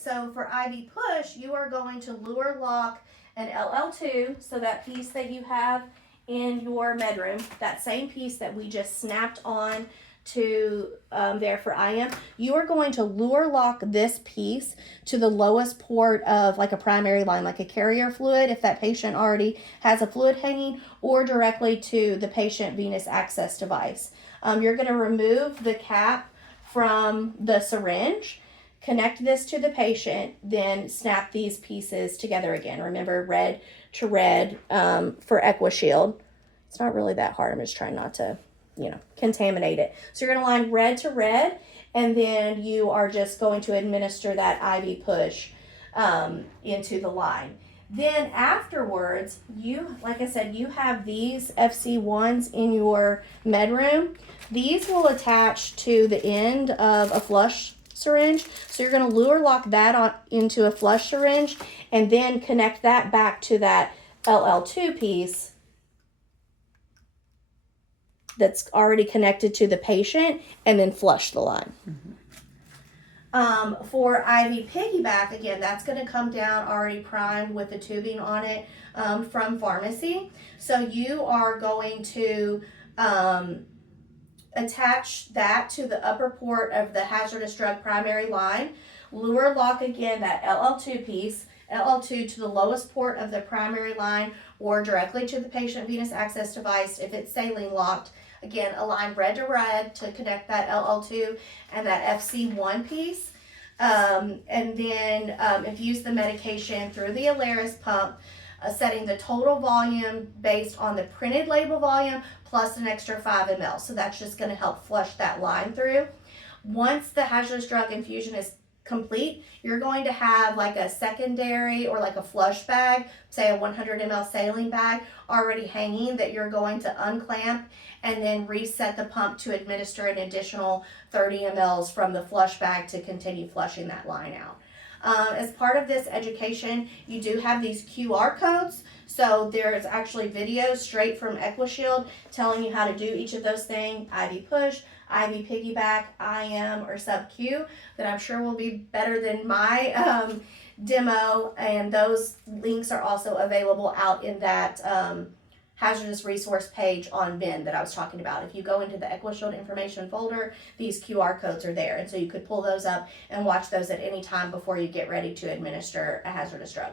so for IV push, you are going to lure lock an LL2, so that piece that you have in your med room, that same piece that we just snapped on to there for IM, you are going to lure lock this piece to the lowest port of like a primary line, like a carrier fluid, if that patient already has a fluid hanging, or directly to the patient venous access device. You're going to remove the cap from the syringe, connect this to the patient, then snap these pieces together again. Remember, red to red for EquiShield. It's not really that hard. I'm just trying not to, contaminate it. So you're going to line red to red, and then you are just going to administer that IV push into the line. Then afterwards, like I said, you have these FC1s in your med room. These will attach to the end of a flush syringe. So you're going to lure lock that into a flush syringe, and then connect that back to that LL2 piece that's already connected to the patient, and then flush the line. For IV piggyback, again, that's going to come down already primed with the tubing on it from pharmacy. So you are going to attach that to the upper port of the hazardous drug primary line, lure lock again that LL2 piece, LL2 to the lowest port of the primary line, or directly to the patient venous access device if it's saline locked. Again, align red to red to connect that LL2 and that FC1 piece. And then infuse the medication through the Alaris pump, setting the total volume based on the printed label volume plus an extra 5 ml. So that's just going to help flush that line through. Once the hazardous drug infusion is complete, you're going to have like a secondary or like a flush bag, say a 100 ml saline bag, already hanging that you're going to unclamp and then reset the pump to administer an additional 30 mLs from the flush bag to continue flushing that line out. As part of this education, you do have these QR codes. So there's actually videos straight from EquiShield telling you how to do each of those things: IV push, IV piggyback, IM, or sub-Q, that I'm sure will be better than my demo. And those links are also available out in that hazardous resource page on VIN that I was talking about. If you go into the EquiShield information folder, these QR codes are there. And so you could pull those up and watch those at any time before you get ready to administer a hazardous drug.